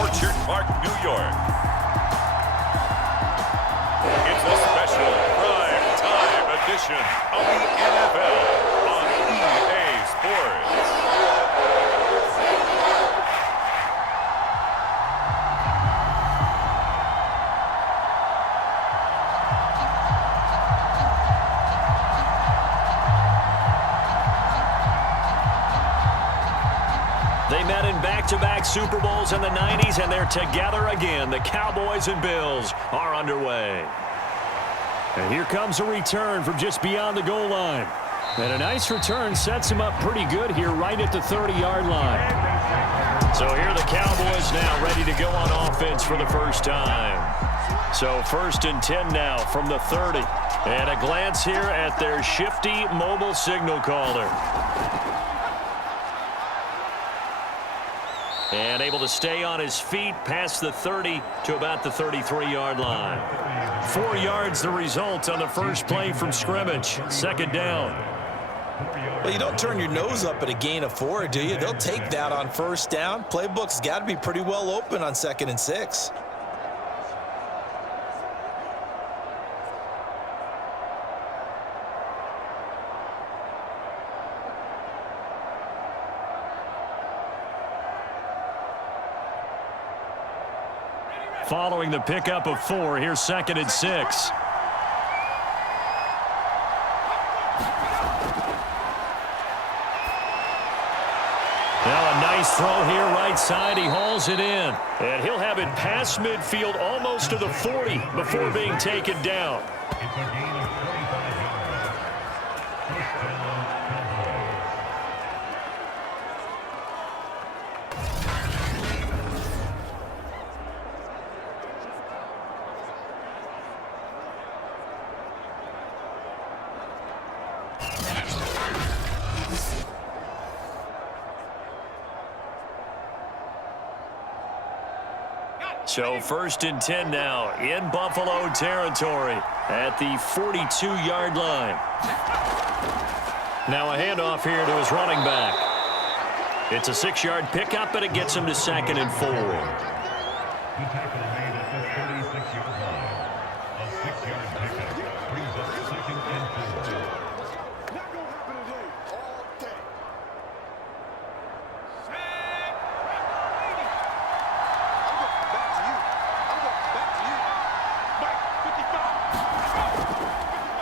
Orchard Park, New York. It's a special prime time edition of the NFL on EA Sports. They met in back-to-back Super Bowls in the 90s, and they're together again. The Cowboys and Bills are underway. And here comes a return from just beyond the goal line. And a nice return sets him up pretty good here right at the 30-yard line. So here are the Cowboys now ready to go on offense for the first time. So 1st and 10 now from the 30. And a glance here at their shifty mobile signal caller. And able to stay on his feet past the 30 to about the 33-yard line. 4 yards the result on the first play from scrimmage. 2nd down. Well, you don't turn your nose up at a gain of 4, do you? They'll take that on 1st down. Playbook's got to be pretty well open on 2nd and 6. Following the pickup of 4, here's 2nd and 6. Now a nice throw here right side. He hauls it in. And he'll have it past midfield almost to the 40 before being taken down. So 1st and 10 now in Buffalo territory at the 42-yard line. Now a handoff here to his running back. It's a 6-yard pickup, and it gets him to 2nd and 4.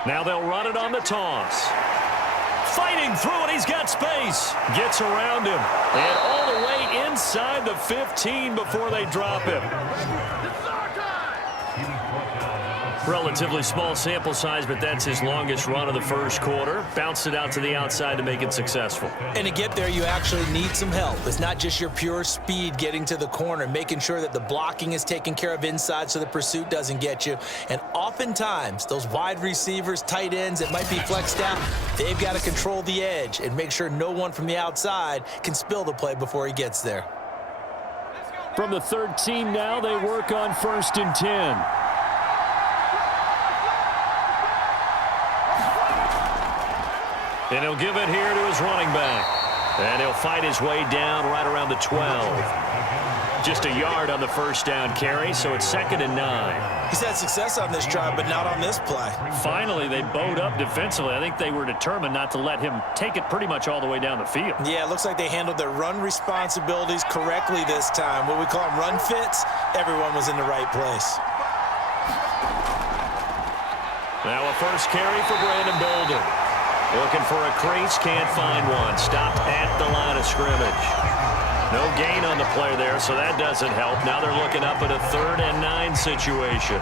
Now they'll run it on the toss. Fighting through it, he's got space. Gets around him. And all the way inside the 15 before they drop him. Relatively small sample size, but that's his longest run of the first quarter. Bounced it out to the outside to make it successful. And to get there, you actually need some help. It's not just your pure speed getting to the corner, making sure that the blocking is taken care of inside so the pursuit doesn't get you. And oftentimes, those wide receivers, tight ends that might be flexed out, they've got to control the edge and make sure no one from the outside can spill the play before he gets there. From the 13 now, they work on 1st and 10. And he'll give it here to his running back. And he'll fight his way down right around the 12. Just a yard on the 1st down carry, so it's 2nd and 9. He's had success on this drive, but not on this play. Finally, they bowed up defensively. I think they were determined not to let him take it pretty much all the way down the field. Yeah, it looks like they handled their run responsibilities correctly this time. What we call them run fits, everyone was in the right place. Now a first carry for Brandon Bolden. Looking for a crease, can't find one. Stopped at the line of scrimmage. No gain on the play there, so that doesn't help. Now they're looking up at a 3rd and 9 situation.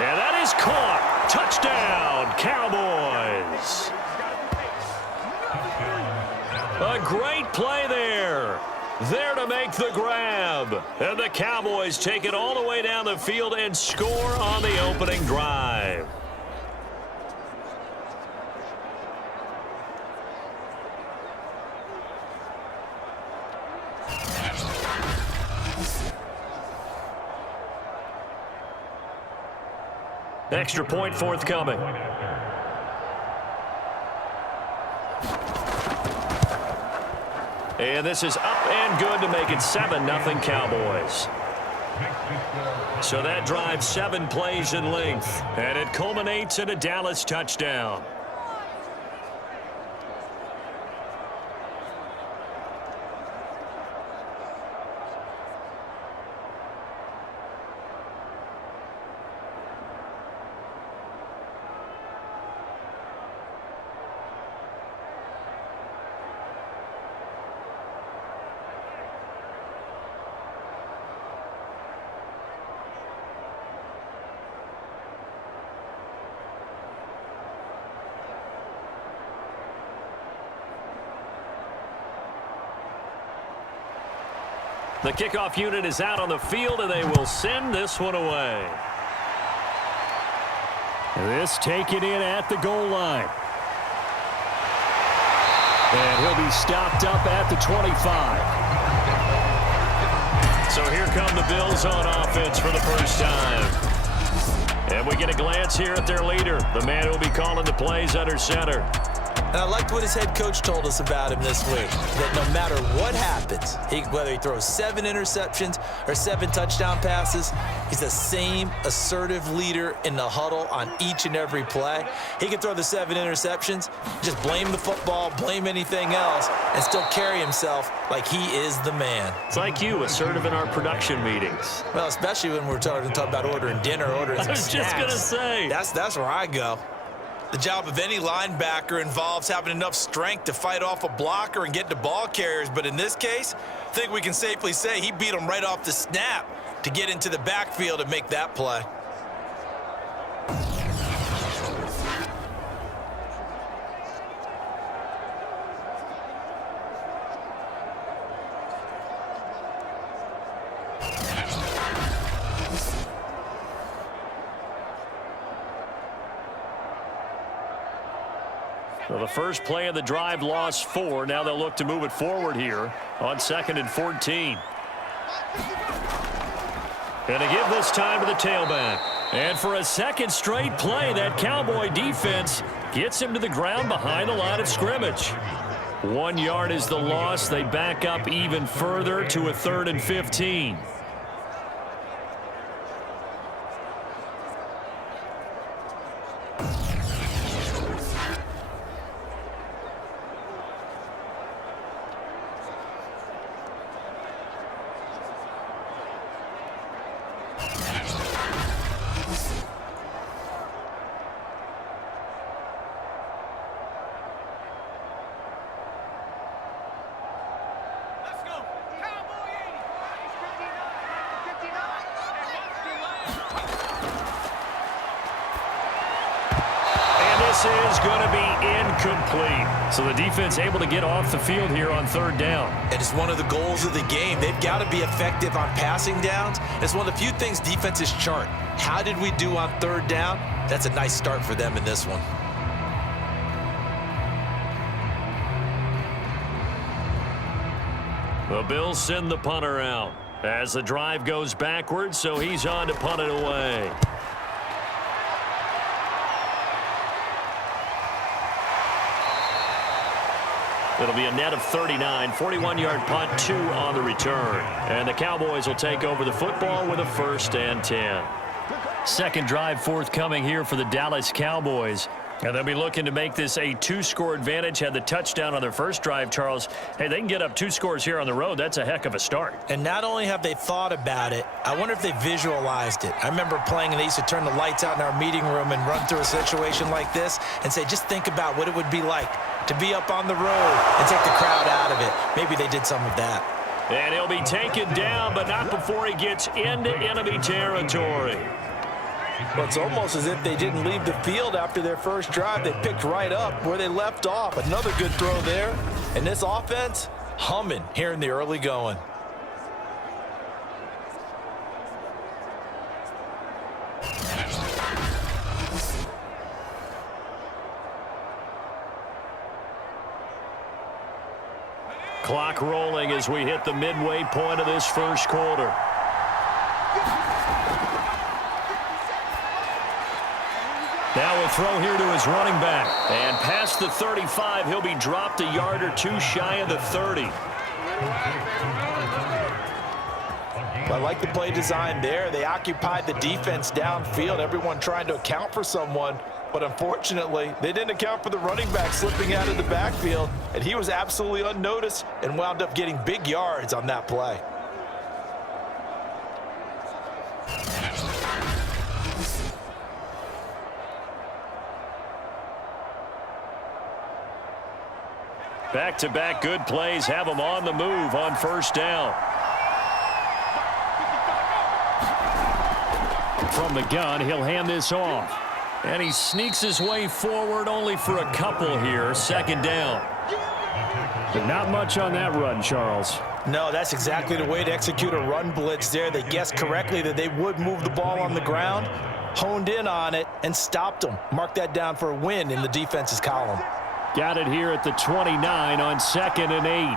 And that is caught. Touchdown, Cowboys. A great play there. There to make the grab. And the Cowboys take it all the way down the field and score on the opening drive. Extra point forthcoming. And this is up and good to make it 7-0 Cowboys. So that drives 7 plays in length, and it culminates in a Dallas touchdown. The kickoff unit is out on the field, and they will send this one away. This taken in at the goal line. And he'll be stopped up at the 25. So here come the Bills on offense for the first time. And we get a glance here at their leader, the man who will be calling the plays under center. And I liked what his head coach told us about him this week, that no matter what happens, whether he throws 7 interceptions or 7 touchdown passes, he's the same assertive leader in the huddle on each and every play. He can throw the 7 interceptions, just blame the football, blame anything else, and still carry himself like he is the man. It's like you, assertive in our production meetings. Well, especially when we're talking about ordering dinner, ordering some snacks. I was just going to say. That's where I go. The job of any linebacker involves having enough strength to fight off a blocker and get to ball carriers. But in this case, I think we can safely say he beat him right off the snap to get into the backfield and make that play. So the first play of the drive lost 4. Now they'll look to move it forward here on 2nd and 14. And to give this time to the tailback. And for a second straight play, that Cowboy defense gets him to the ground behind the line of scrimmage. 1 yard is the loss. They back up even further to a 3rd and 15. This is going to be incomplete. So the defense able to get off the field here on 3rd down. And it's one of the goals of the game. They've got to be effective on passing downs. It's one of the few things defenses chart. How did we do on 3rd down? That's a nice start for them in this one. The Bills send the punter out as the drive goes backwards, so he's on to punt it away. It'll be a net of 39, 41-yard punt, 2 on the return. And the Cowboys will take over the football with a 1st and 10. Second drive forthcoming here for the Dallas Cowboys. And they'll be looking to make this a 2-score advantage. Had the touchdown on their first drive, Charles. Hey, they can get up 2 scores here on the road. That's a heck of a start. And not only have they thought about it, I wonder if they visualized it. I remember playing, and they used to turn the lights out in our meeting room and run through a situation like this and say, just think about what it would be like to be up on the road and take the crowd out of it. Maybe they did some of that. And he'll be taken down, but not before he gets into enemy territory. Well, it's almost as if they didn't leave the field after their first drive. They picked right up where they left off. Another good throw there. And this offense, humming here in the early going. Clock rolling as we hit the midway point of this first quarter. Now a throw here to his running back. And past the 35, he'll be dropped a yard or two shy of the 30. I like the play design there. They occupied the defense downfield, everyone trying to account for someone. But unfortunately, they didn't account for the running back slipping out of the backfield, and he was absolutely unnoticed and wound up getting big yards on that play. Back-to-back good plays have him on the move on first down. From the gun, he'll hand this off. And he sneaks his way forward only for a couple here. Second down. But not much on that run, Charles. No, that's exactly the way to execute a run blitz there. They guessed correctly that they would move the ball on the ground, honed in on it, and stopped them. Mark that down for a win in the defense's column. Got it here at the 29 on 2nd and 8.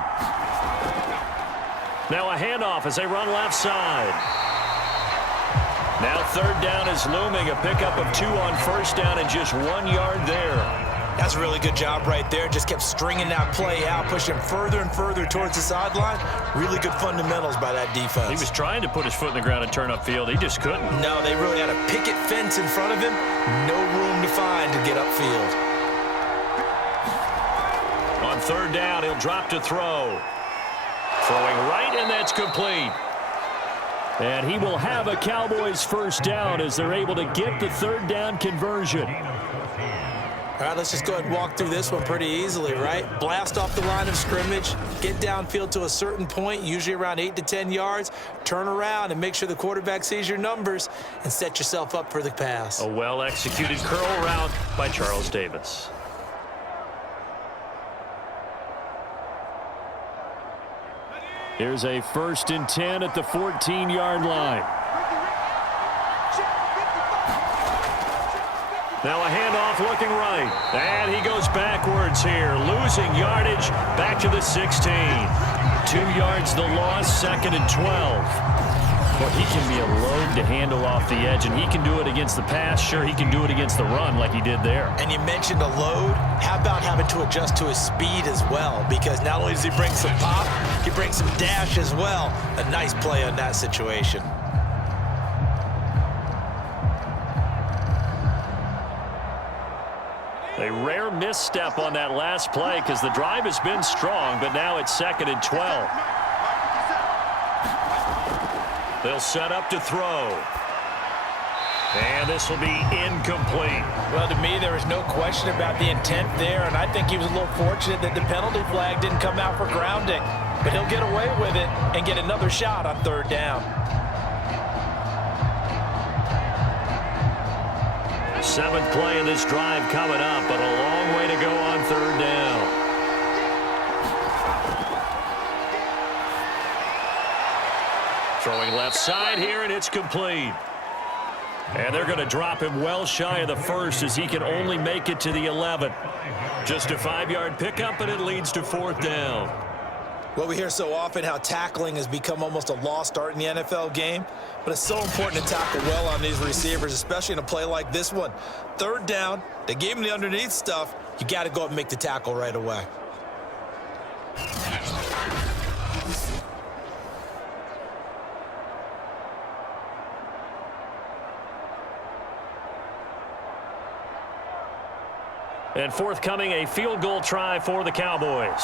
Now a handoff as they run left side. Now third down is looming. A pickup of 2 on first down and just 1 yard there. That's a really good job right there. Just kept stringing that play out, pushing further and further towards the sideline. Really good fundamentals by that defense. He was trying to put his foot in the ground and turn upfield. He just couldn't. No, they really had a picket fence in front of him. No room to find to get upfield. On third down, he'll drop to throw. Throwing right, and that's complete. And he will have a Cowboys first down as they're able to get the third down conversion. All right, let's just go ahead and walk through this one pretty easily, right? Blast off the line of scrimmage, get downfield to a certain point, usually around 8 to 10 yards, turn around and make sure the quarterback sees your numbers and set yourself up for the pass. A well-executed curl route by Charles Davis. Here's a 1st and 10 at the 14-yard line. Now a handoff looking right. And he goes backwards here, losing yardage back to the 16. 2 yards the loss, 2nd and 12. But he can be a load to handle off the edge, and he can do it against the pass. Sure, he can do it against the run like he did there. And you mentioned a load. How about having to adjust to his speed as well? Because not only does he bring some pop, he brings some dash as well. A nice play on that situation. A rare misstep on that last play because the drive has been strong, but now it's 2nd and 12. They'll set up to throw. And this will be incomplete. Well, to me, there was no question about the intent there, and I think he was a little fortunate that the penalty flag didn't come out for grounding. But he'll get away with it and get another shot on third down. 7th play of this drive coming up, but a long way to go on third down. Throwing left side here, and it's complete. And they're going to drop him well shy of the 1st as he can only make it to the 11. Just a 5-yard pickup, and it leads to 4th down. Well, we hear so often how tackling has become almost a lost art in the NFL game, but it's so important to tackle well on these receivers, especially in a play like this one. Third down, they gave him the underneath stuff. You got to go up and make the tackle right away. And forthcoming, a field goal try for the Cowboys.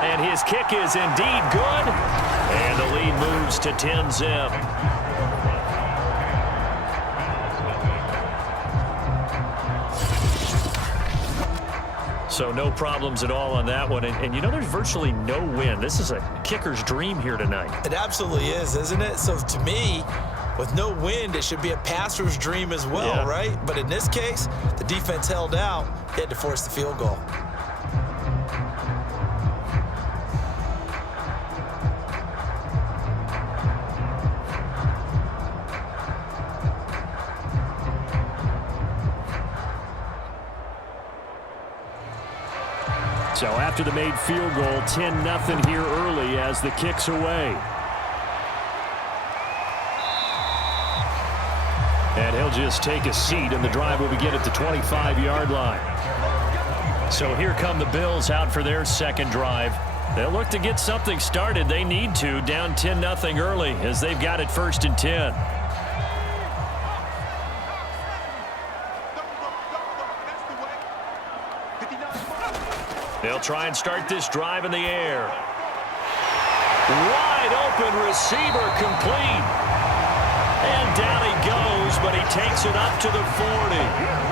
And his kick is indeed good. And the lead moves to 10-zip. So no problems at all on that one. And you know, there's virtually no wind. This is a kicker's dream here tonight. It absolutely is, isn't it? So to me, with no wind, it should be a passer's dream as well, right? But in this case, the defense held out. They had to force the field goal. So after the made field goal, 10-0 here early as the kick's away. And he'll just take a seat, and the drive will begin at the 25-yard line. So here come the Bills out for their second drive. They'll look to get something started. They need to, down 10-0 early, as they've got it 1st and 10. They'll try and start this drive in the air. Wide open receiver, complete. And down he goes, but he takes it up to the 40.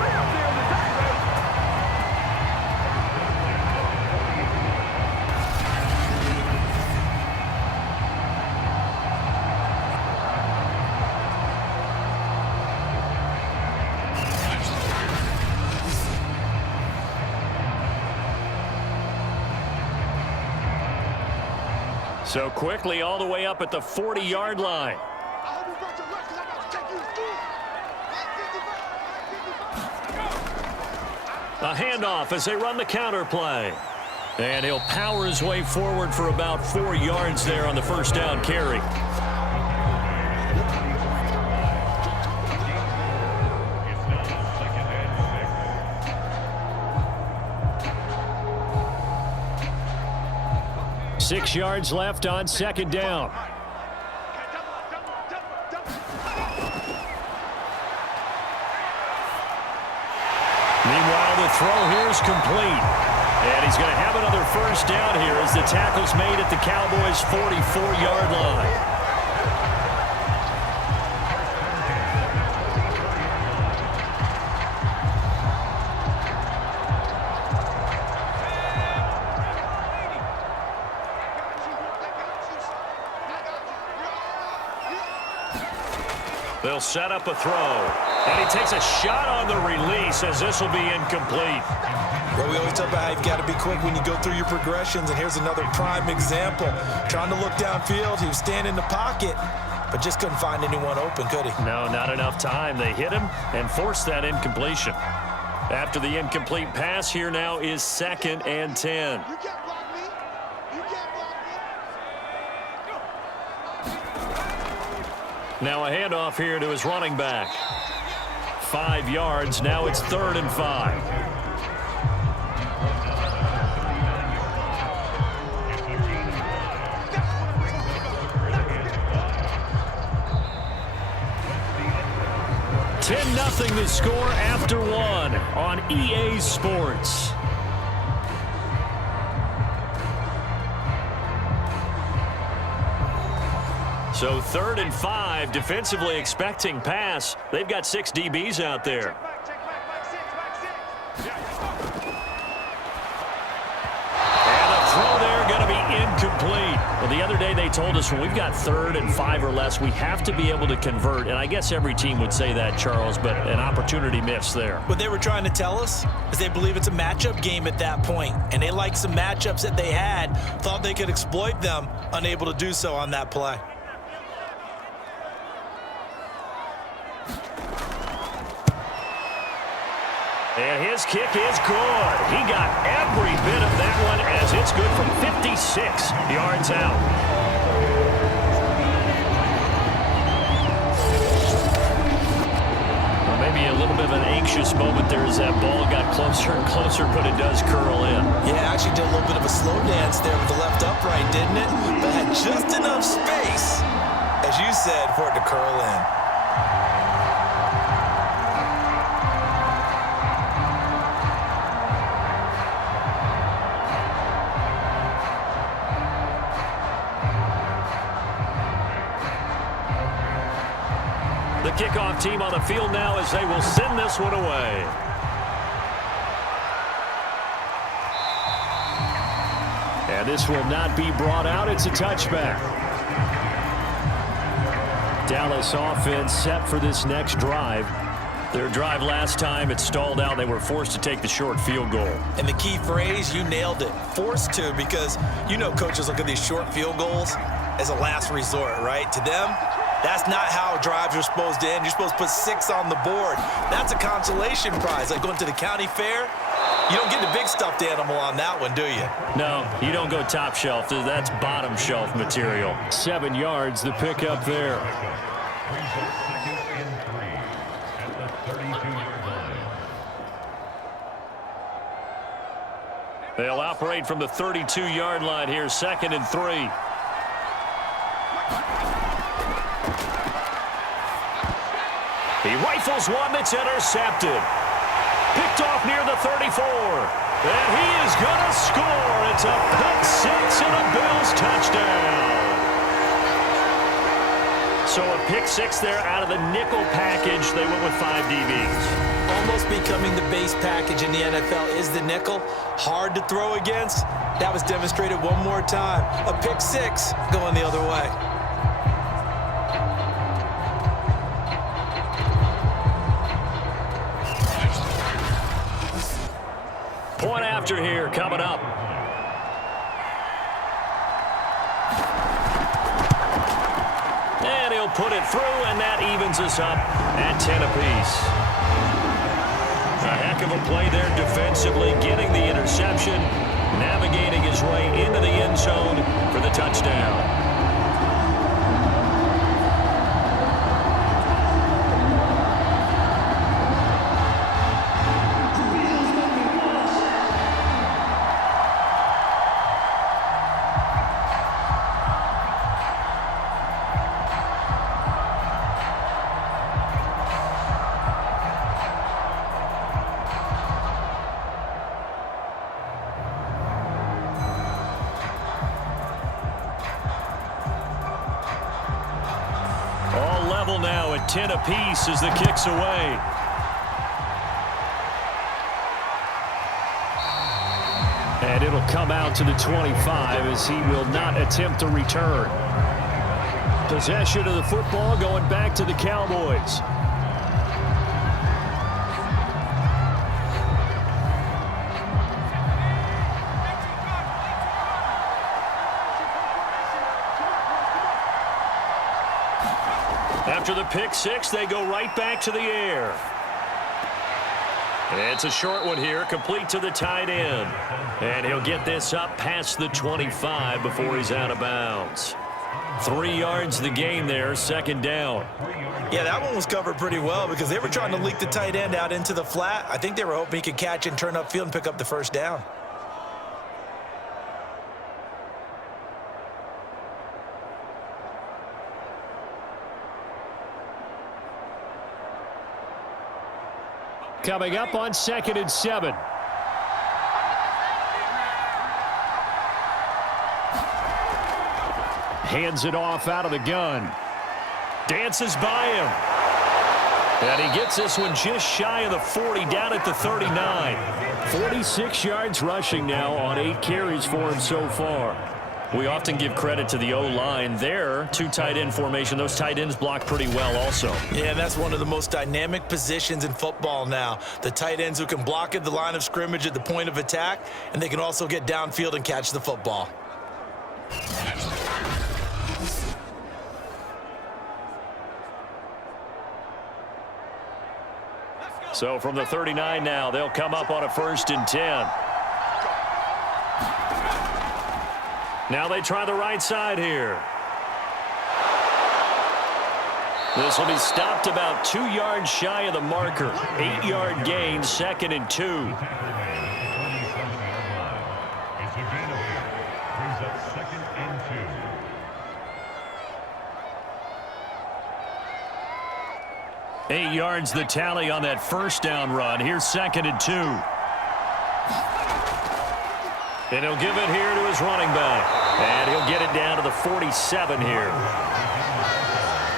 So quickly all the way up at the 40-yard line. A handoff as they run the counter play. And he'll power his way forward for about 4 yards there on the first down carry. Six yards left on second down. Meanwhile, the throw here is complete. And he's going to have another first down here as the tackle's made at the Cowboys' 44-yard line. They'll set up a throw. And he takes a shot on the release as this will be incomplete. Well, we always talk about how you've got to be quick when you go through your progressions, and here's another prime example. Trying to look downfield, he was standing in the pocket, but just couldn't find anyone open, could he? No, not enough time. They hit him and forced that incompletion. After the incomplete pass, here now is 2nd and 10. You can't block me. You can't block me. Now a handoff here to his running back. 5 yards. Now it's 3rd and 5. Nothing to score after 1 on EA Sports. So 3rd and 5, defensively expecting pass. They've got 6 DBs out there. And the throw there going to be incomplete. Well, the other day they told us when we've got 3rd and 5 or less, we have to be able to convert. And I guess every team would say that, Charles, but an opportunity missed there. What they were trying to tell us is they believe it's a matchup game at that point, and they liked some matchups that they had, thought they could exploit them, unable to do so on that play. And his kick is good. He got every bit of that one as it's good from 56 yards out. Well, maybe a little bit of an anxious moment there as that ball got closer and closer, but it does curl in. Yeah, actually did a little bit of a slow dance there with the left upright, didn't it? But had just enough space, as you said, for it to curl in. The kickoff team on the field now as they will send this one away. And this will not be brought out. It's a touchback. Dallas offense set for this next drive. Their drive last time, it stalled out. They were forced to take the short field goal. And the key phrase, you nailed it, forced to, because you know coaches look at these short field goals as a last resort, right? To them, that's not how drives are supposed to end. You're supposed to put 6 on the board. That's a consolation prize. Like going to the county fair, you don't get the big stuffed animal on that one, do you? No, you don't go top shelf. That's bottom shelf material. 7 yards, the pickup there. They'll operate from the 32-yard line here, 2nd and 3. He rifles one that's intercepted. Picked off near the 34. And he is going to score. It's a pick six and a Bills touchdown. So a pick six there out of the nickel package. They went with 5 DBs. Almost becoming the base package in the NFL is the nickel. Hard to throw against. That was demonstrated one more time. A pick six going the other way. Point after here coming up. And he'll put it through, and that evens us up at 10 apiece. A heck of a play there defensively, getting the interception, navigating his way into the end zone for the touchdown. Now at 10 apiece as the kick's away. And it'll come out to the 25 as he will not attempt to return. Possession of the football going back to the Cowboys. After the pick six, they go right back to the air. It's a short one here, complete to the tight end. And he'll get this up past the 25 before he's out of bounds. 3 yards the gain there, 2nd down. Yeah, that one was covered pretty well because they were trying to leak the tight end out into the flat. I think they were hoping he could catch and turn upfield and pick up the 1st down. Coming up on 2nd and 7. Hands it off out of the gun. Dances by him. And he gets this one just shy of the 40, down at the 39. 46 yards rushing now on 8 carries for him so far. We often give credit to the O-line there. 2 tight end formation. Those tight ends block pretty well also. Yeah, that's one of the most dynamic positions in football now. The tight ends who can block at the line of scrimmage at the point of attack, and they can also get downfield and catch the football. So from the 39 now, they'll come up on a 1st and 10. Now they try the right side here. This will be stopped about 2 yards shy of the marker. 8-yard gain, 2nd and 2. Eight yards the tally on that 1st down run. Here's 2nd and 2. And he'll give it here to his running back. And he'll get it down to the 47 here.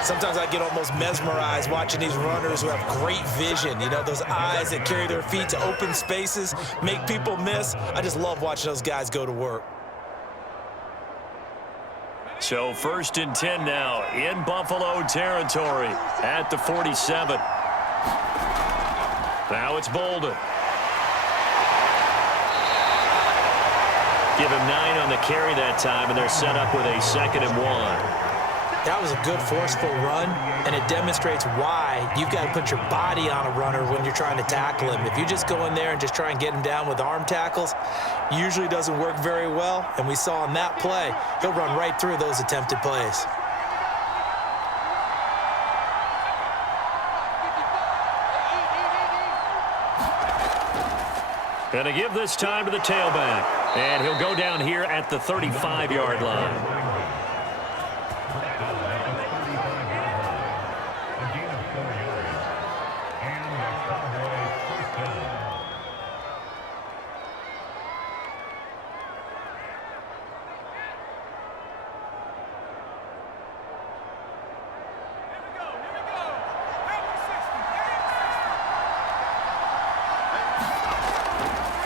Sometimes I get almost mesmerized watching these runners who have great vision. You know, those eyes that carry their feet to open spaces, make people miss. I just love watching those guys go to work. So 1st and 10 now in Buffalo territory at the 47. Now it's Bolden. Give him 9 on the carry that time, and they're set up with a 2nd and 1. That was a good forceful run, and it demonstrates why you've got to put your body on a runner when you're trying to tackle him. If you just go in there and just try and get him down with arm tackles, usually doesn't work very well, and we saw in that play, he'll run right through those attempted plays. And to give this time to the tailback. And he'll go down here at the 35-yard line.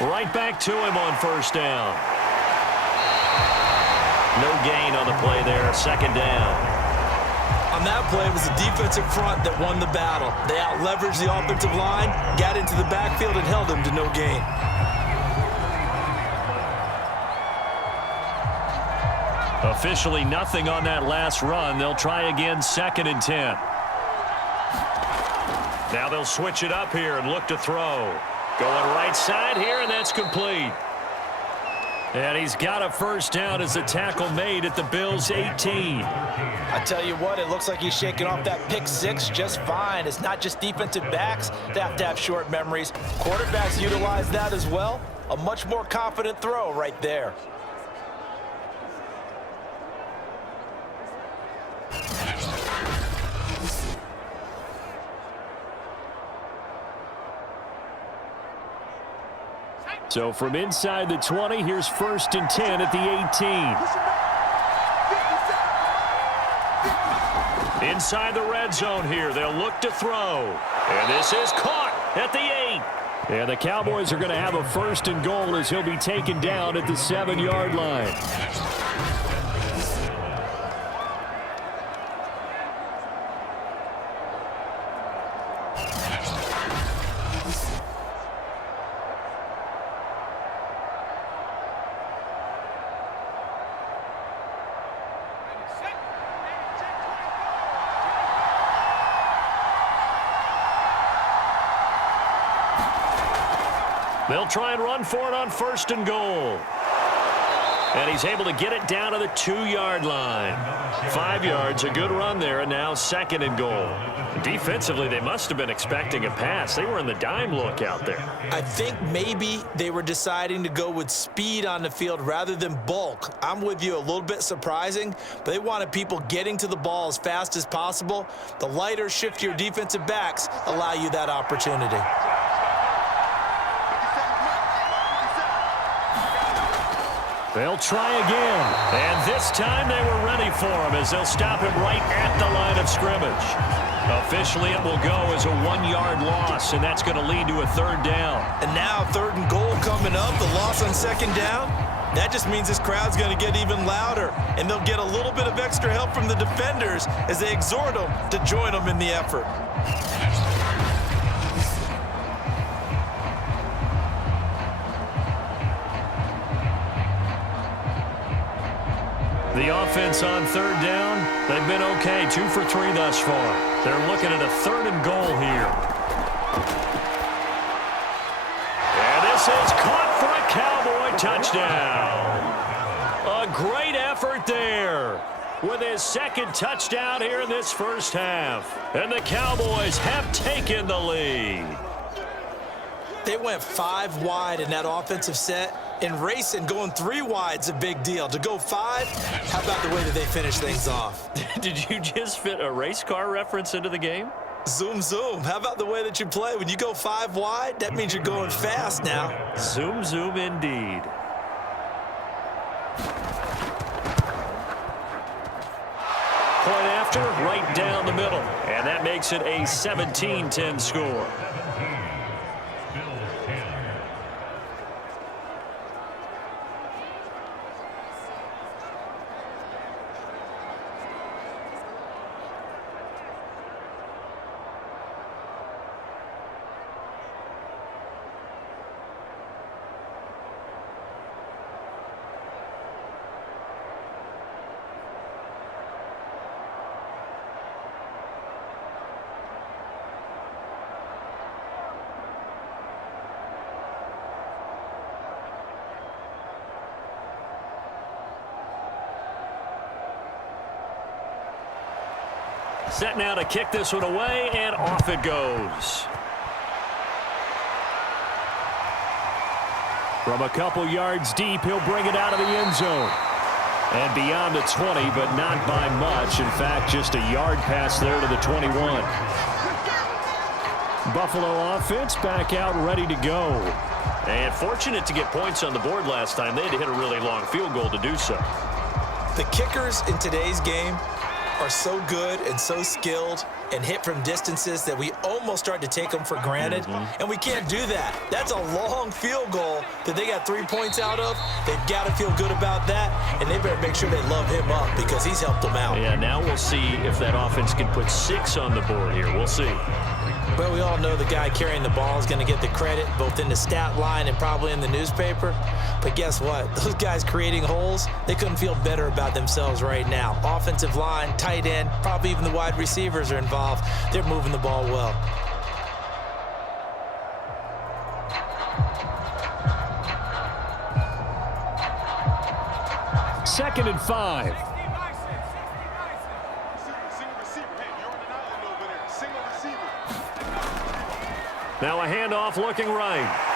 Right back to him on first down. No gain on the play there, second down. On that play, it was the defensive front that won the battle. They out-leveraged the offensive line, got into the backfield, and held them to no gain. Officially nothing on that last run. They'll try again, 2nd and 10. Now they'll switch it up here and look to throw. Going right side here, and that's complete. And he's got a first down as the tackle made at the Bills' 18. I tell you what, it looks like he's shaking off that pick six just fine. It's not just defensive backs that have to have short memories. Quarterbacks utilize that as well. A much more confident throw right there. So from inside the 20, here's 1st and 10 at the 18. Inside the red zone here, they'll look to throw. And this is caught at the 8. And the Cowboys are going to have a 1st and goal as he'll be taken down at the 7-yard line. They'll try and run for it on 1st and goal. And he's able to get it down to the 2-yard line. 5 yards, a good run there, and now 2nd and goal. Defensively, they must have been expecting a pass. They were in the dime look out there. I think maybe they were deciding to go with speed on the field rather than bulk. I'm with you, a little bit surprising, but they wanted people getting to the ball as fast as possible. The lighter, shiftier defensive backs allow you that opportunity. They'll try again, and this time they were ready for him as they'll stop him right at the line of scrimmage. Officially, it will go as a 1-yard loss, and that's going to lead to a 3rd down. And now 3rd and goal coming up, the loss on 2nd down. That just means this crowd's going to get even louder, and they'll get a little bit of extra help from the defenders as they exhort them to join them in the effort. The offense on 3rd down, they've been okay, 2 for 3 thus far. They're looking at a 3rd and goal here. And this is caught for a Cowboy touchdown. A great effort there with his 2nd touchdown here in this first half. And the Cowboys have taken the lead. They went 5 wide in that offensive set. In racing, going 3 wide's a big deal. To go 5, how about the way that they finish things off? Did you just fit a race car reference into the game? Zoom, zoom. How about the way that you play? When you go 5 wide, that means you're going fast now. Zoom, zoom indeed. Point after, right down the middle. And that makes it a 17-10 score. Set now to kick this one away, and off it goes. From a couple yards deep, he'll bring it out of the end zone. And beyond the 20, but not by much. In fact, just a yard pass there to the 21. Buffalo offense back out ready to go. And fortunate to get points on the board last time. They had to hit a really long field goal to do so. The kickers in today's game are so good and so skilled and hit from distances that we almost start to take them for granted. And we can't do that. That's a long field goal that they got 3 points out of. They've got to feel good about that, and they better make sure they love him up because he's helped them out. Yeah, now we'll see if that offense can put 6 on the board here. We'll see. But we all know the guy carrying the ball is going to get the credit both in the stat line and probably in the newspaper. But guess what? Those guys creating holes, they couldn't feel better about themselves right now. Offensive line, tight end, probably even the wide receivers are involved. They're moving the ball well. Second and 5. Now a handoff looking right.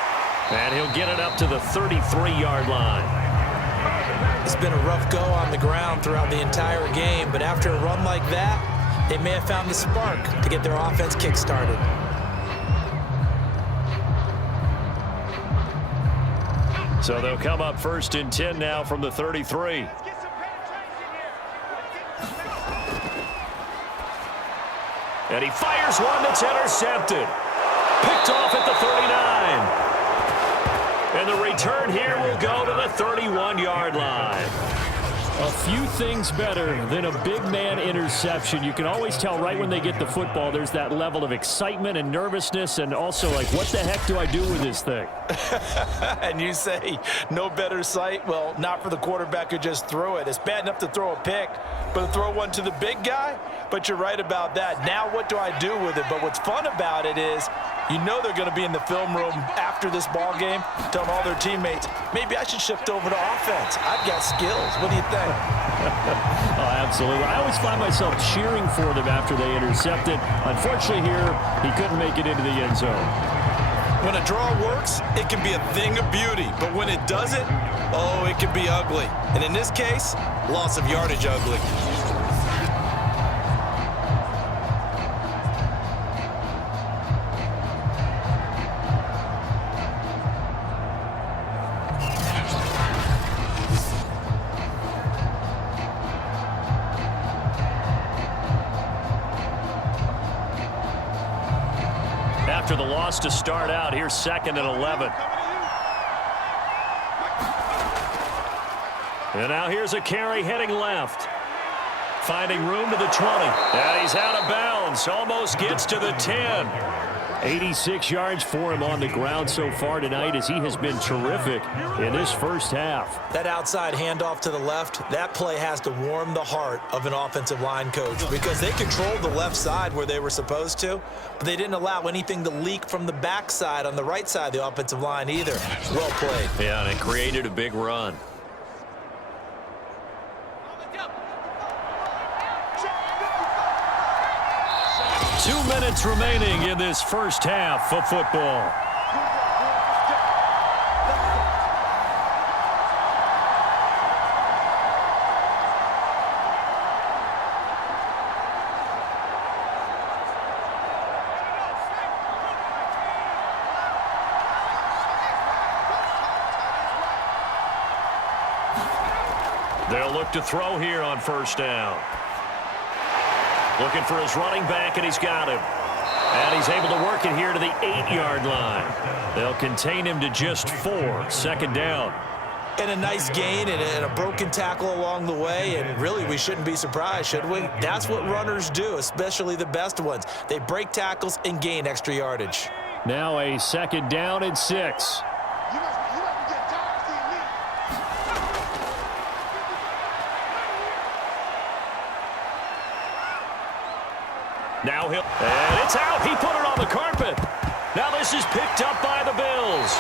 And he'll get it up to the 33-yard line. It's been a rough go on the ground throughout the entire game, but after a run like that, they may have found the spark to get their offense kick-started. So they'll come up 1st and 10 now from the 33. And he fires one that's intercepted. Picked off at the 39. And the return here will go to the 31-yard line. A few things better than a big man interception. You can always tell right when they get the football, there's that level of excitement and nervousness and also like, what the heck do I do with this thing? And you say no better sight? Well, not for the quarterback who just threw it. It's bad enough to throw a pick, but to throw one to the big guy? But you're right about that. Now what do I do with it? But what's fun about it is you know they're going to be in the film room after this ball game telling all their teammates, maybe I should shift over to offense. I've got skills. What do you think? Oh, absolutely. I always find myself cheering for them after they intercepted. Unfortunately here, he couldn't make it into the end zone. When a draw works, it can be a thing of beauty. But when it doesn't, oh, it can be ugly. And in this case, loss of yardage ugly. After the loss to start out, here's 2nd and 11. And now here's a carry heading left. Finding room to the 20. And he's out of bounds. Almost gets to the 10. 86 yards for him on the ground so far tonight as he has been terrific in this first half. That outside handoff to the left, that play has to warm the heart of an offensive line coach because they controlled the left side where they were supposed to, but they didn't allow anything to leak from the backside on the right side of the offensive line either. Well played. Yeah, and it created a big run. Two minutes remaining in this first half of football. They'll look to throw here on 1st down. Looking for his running back, and he's got him. And he's able to work it here to the 8-yard line. They'll contain him to just 4. 2nd down. And a nice gain and a broken tackle along the way, and really we shouldn't be surprised, should we? That's what runners do, especially the best ones. They break tackles and gain extra yardage. Now a 2nd down and 6. Now and it's out. He put it on the carpet. Now this is picked up by the Bills.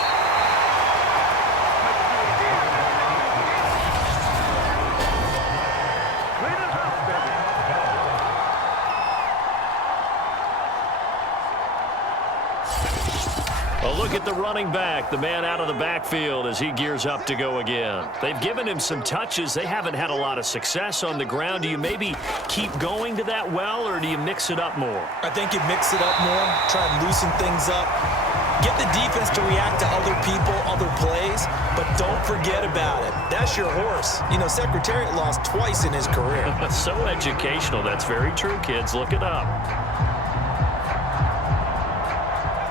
A look at the running back, the man out of the backfield as he gears up to go again. They've given him some touches. They haven't had a lot of success on the ground. Do you maybe keep going to that well, or do you mix it up more? I think you mix it up more, try and loosen things up. Get the defense to react to other people, other plays, but don't forget about it. That's your horse. You know, Secretariat lost twice in his career. So educational. That's very true, kids. Look it up.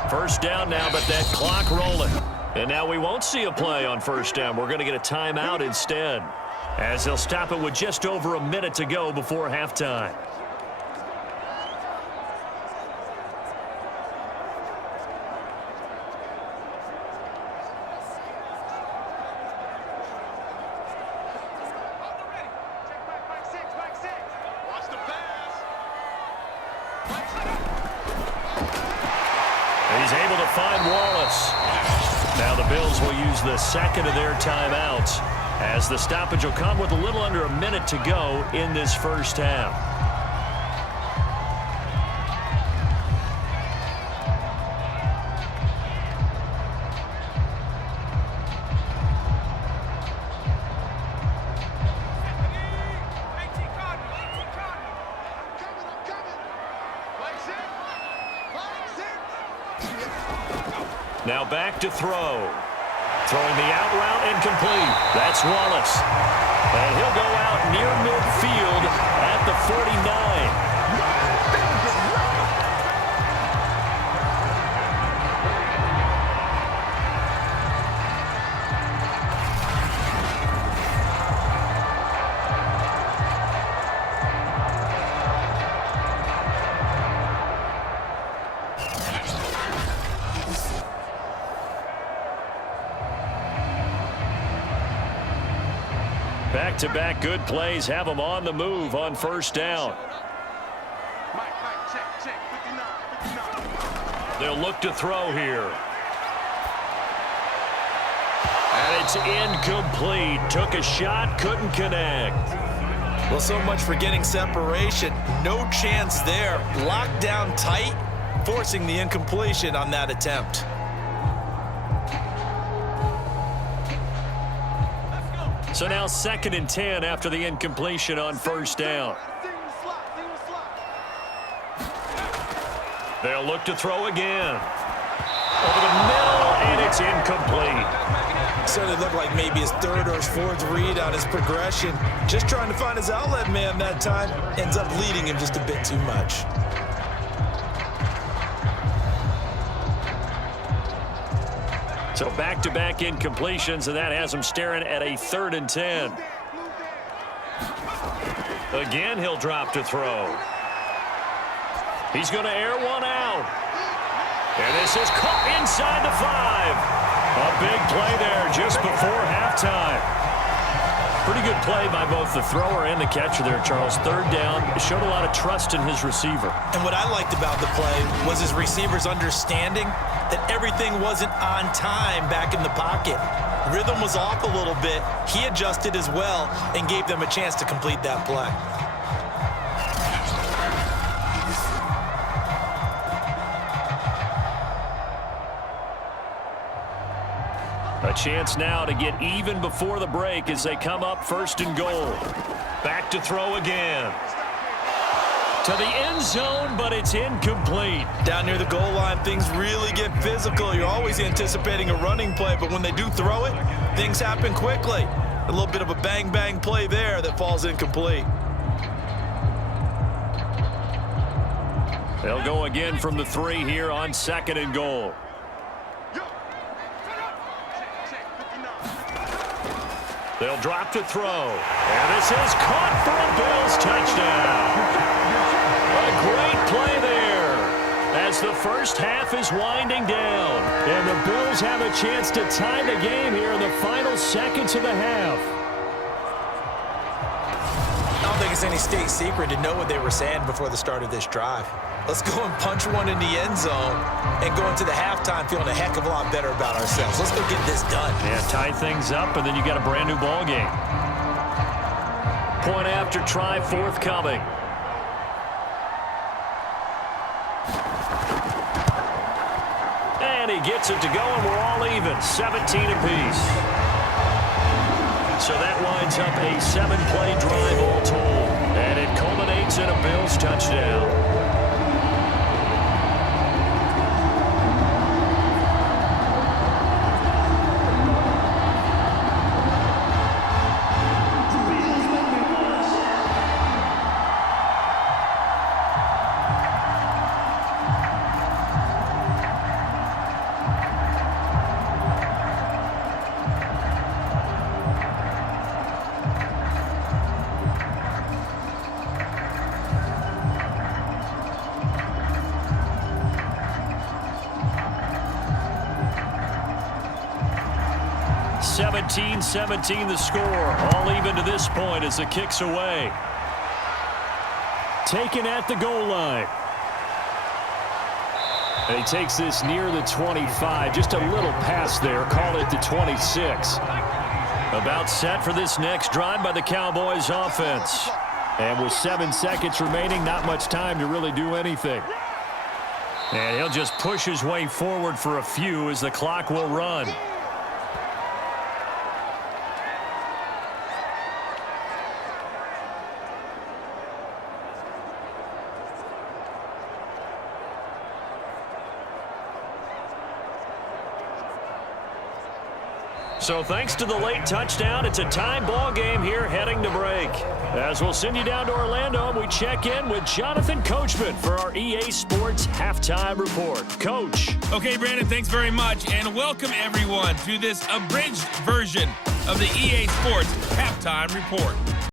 First down now, but that clock rolling. And now we won't see a play on first down. We're going to get a timeout instead, as they'll stop it with just over a minute to go before halftime. He's able to find Wallace. Now the Bills will use the second of their timeouts, as the stoppage will come with a little under a minute to go in this first half. Now back to throw. Throwing the out route incomplete. That's Wallace. And he'll go out near midfield at the 49. Back-to-back good plays have them on the move on first down. They'll look to throw here. And it's incomplete. Took a shot, couldn't connect. Well, so much for getting separation. No chance there. Locked down tight, forcing the incompletion on that attempt. So now 2nd and 10 after the incompletion on first down. They'll look to throw again. Over the middle, and it's incomplete. Certainly looked like maybe his third or his fourth read on his progression. Just trying to find his outlet man that time. Ends up leading him just a bit too much. So back-to-back incompletions, and that has him staring at a 3rd and 10. Again, he'll drop to throw. He's going to air one out. And this is caught inside the 5. A big play there just before halftime. Pretty good play by both the thrower and the catcher there, Charles. 3rd down, showed a lot of trust in his receiver. And what I liked about the play was his receiver's understanding that everything wasn't on time back in the pocket. Rhythm was off a little bit. He adjusted as well and gave them a chance to complete that play. A chance now to get even before the break as they come up 1st and goal. Back to throw again. To the end zone, but it's incomplete. Down near the goal line, things really get physical. You're always anticipating a running play, but when they do throw it, things happen quickly. A little bit of a bang-bang play there that falls incomplete. They'll go again from the 3 here on 2nd and goal. They'll drop to throw. And this is caught for a Bills touchdown. A great play there as the first half is winding down. And the Bills have a chance to tie the game here in the final seconds of the half. I don't think it's any state secret to know what they were saying before the start of this drive. Let's go and punch one in the end zone and go into the halftime feeling a heck of a lot better about ourselves. Let's go get this done. Yeah, tie things up, and then you got a brand new ball game. Point after try forthcoming. And he gets it to go, and we're all even, 17 apiece. So that winds up a 7-play drive all told. And it culminates in a Bills touchdown. (17-17) the score, all even to this point as the kick's away. Taken at the goal line. And he takes this near the 25, just a little pass there, call it the 26. About set for this next drive by the Cowboys offense. And with 7 seconds remaining, not much time to really do anything. And he'll just push his way forward for a few as the clock will run. So thanks to the late touchdown, it's a tie ball game here heading to break. As we'll send you down to Orlando, and we check in with Jonathan Coachman for our EA Sports Halftime Report. Coach. Okay, Brandon, thanks very much, and welcome everyone to this abridged version of the EA Sports Halftime Report.